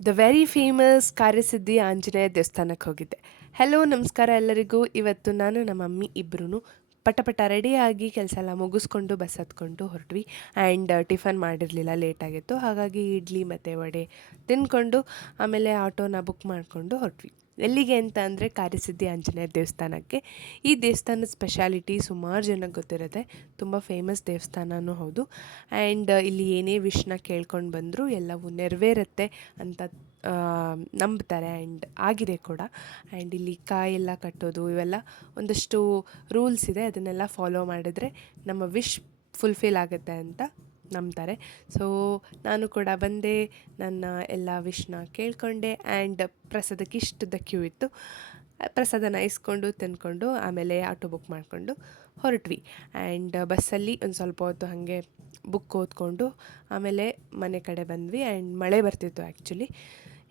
The very famous ಕಾರ್ಯಸಿದ್ಧಿ ಆಂಜನೇಯ ದೇವಸ್ಥಾನಕ್ಕೆ ಹೋಗಿದ್ದೆ. Hello ನಮಸ್ಕಾರ ಎಲ್ಲರಿಗೂ. ಇವತ್ತು ನಾನು ನಮ್ಮ ಮಮ್ಮಿ ಇಬ್ಬರೂ ಪಟ ರೆಡಿಯಾಗಿ ಕೆಲಸ ಎಲ್ಲ ಮುಗಿಸ್ಕೊಂಡು ಬಸ್ ಹತ್ಕೊಂಡು ಹೊರಟ್ವಿ. ಆ್ಯಂಡ್ ಟಿಫನ್ ಮಾಡಿರಲಿಲ್ಲ, ಲೇಟಾಗಿತ್ತು. ಹಾಗಾಗಿ ಇಡ್ಲಿ ಮತ್ತು ವಡೆ ತಿಂದ್ಕೊಂಡು ಆಮೇಲೆ ಆಟೋನ ಬುಕ್ ಮಾಡಿಕೊಂಡು ಹೊರಟ್ವಿ. ಎಲ್ಲಿಗೆ ಅಂತ ಅಂದರೆ ಕಾರ್ಯಸಿದ್ಧಿ ಆಂಜನೇಯ ದೇವಸ್ಥಾನಕ್ಕೆ. ಈ ದೇವಸ್ಥಾನದ ಸ್ಪೆಷಾಲಿಟಿ ಸುಮಾರು ಜನಕ್ಕೆ ಗೊತ್ತಿರುತ್ತೆ. ತುಂಬ ಫೇಮಸ್ ದೇವಸ್ಥಾನವೂ ಹೌದು. ಆ್ಯಂಡ್ ಇಲ್ಲಿ ಏನೇ ವಿಷ್ನ ಕೇಳ್ಕೊಂಡು ಬಂದರೂ ಎಲ್ಲವೂ ನೆರವೇರುತ್ತೆ ಅಂತ ನಂಬ್ತಾರೆ. ಆ್ಯಂಡ್ ಆಗಿದೆ ಕೂಡ. ಆ್ಯಂಡ್ ಇಲ್ಲಿ ಕಾಯೆಲ್ಲ ಕಟ್ಟೋದು ಇವೆಲ್ಲ ಒಂದಷ್ಟು ರೂಲ್ಸ್ ಇದೆ. ಅದನ್ನೆಲ್ಲ ಫಾಲೋ ಮಾಡಿದ್ರೆ ನಮ್ಮ ವಿಶ್ ಫುಲ್ಫಿಲ್ ಆಗುತ್ತೆ ಅಂತ ನಂಬ್ತಾರೆ. ಸೊ ನಾನು ಕೂಡ ಬಂದೆ, ನನ್ನ ಎಲ್ಲ ವಿಶ್ನ ಕೇಳಿಕೊಂಡೆ. ಆ್ಯಂಡ್ ಪ್ರಸಾದಕ್ಕೆ ಇಷ್ಟುದ್ದ ಕ್ಯೂ ಇತ್ತು. ಪ್ರಸಾದನ ಇಸ್ಕೊಂಡು ತಿಂದ್ಕೊಂಡು ಆಮೇಲೆ ಆಟೋ ಬುಕ್ ಮಾಡಿಕೊಂಡು ಹೊರಟ್ವಿ. ಆ್ಯಂಡ್ ಬಸ್ಸಲ್ಲಿ ಒಂದು ಸ್ವಲ್ಪ ಹೊತ್ತು ಹಾಗೆ ಬುಕ್ ಓದ್ಕೊಂಡು ಆಮೇಲೆ ಮನೆ ಕಡೆ ಬಂದ್ವಿ. ಆ್ಯಂಡ್ ಮಳೆ ಬರ್ತಿತ್ತು ಆ್ಯಕ್ಚುಲಿ.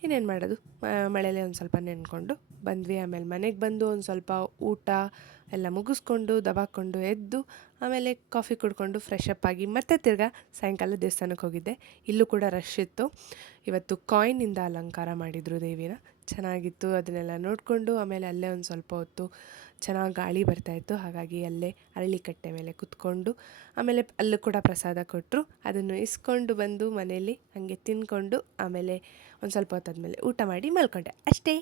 ಇನ್ನೇನು ಮಾಡೋದು, ಮಳೆಯಲ್ಲೇ ಒಂದು ಸ್ವಲ್ಪ ನೆನ್ಕೊಂಡು ಬಂದ್ವಿ. ಆಮೇಲೆ ಮನೆಗೆ ಬಂದು ಒಂದು ಸ್ವಲ್ಪ ಊಟ ಎಲ್ಲ ಮುಗಿಸ್ಕೊಂಡು ದಬಾಕ್ಕೊಂಡು ಎದ್ದು ಆಮೇಲೆ ಕಾಫಿ ಕುಡ್ಕೊಂಡು ಫ್ರೆಶ್ ಅಪ್ ಆಗಿ ಮತ್ತೆ ತಿರ್ಗಾ ಸಾಯಂಕಾಲ ದೇವಸ್ಥಾನಕ್ಕೆ ಹೋಗಿದ್ದೆ. ಇಲ್ಲೂ ಕೂಡ ರಶ್ ಇತ್ತು. ಇವತ್ತು ಕಾಯಿನಿಂದ ಅಲಂಕಾರ ಮಾಡಿದರು ದೇವಿನ, ಚೆನ್ನಾಗಿತ್ತು. ಅದನ್ನೆಲ್ಲ ನೋಡಿಕೊಂಡು ಆಮೇಲೆ ಅಲ್ಲೇ ಒಂದು ಸ್ವಲ್ಪ ಹೊತ್ತು ಚೆನ್ನಾಗಿ ಗಾಳಿ ಬರ್ತಾಯಿತ್ತು. ಹಾಗಾಗಿ ಅಲ್ಲೇ ಅರಳಿಕಟ್ಟೆ ಮೇಲೆ ಕುತ್ಕೊಂಡು ಆಮೇಲೆ ಅಲ್ಲೂ ಕೂಡ ಪ್ರಸಾದ ಕೊಟ್ಟರು. ಅದನ್ನು ಇಸ್ಕೊಂಡು ಬಂದು ಮನೇಲಿ ಹಾಗೆ ತಿಂದ್ಕೊಂಡು ಆಮೇಲೆ ಒಂದು ಸ್ವಲ್ಪ ಹೊತ್ತಾದ್ಮೇಲೆ ಊಟ ಮಾಡಿ ಮಲ್ಕೊಂಡೆ ಅಷ್ಟೇ.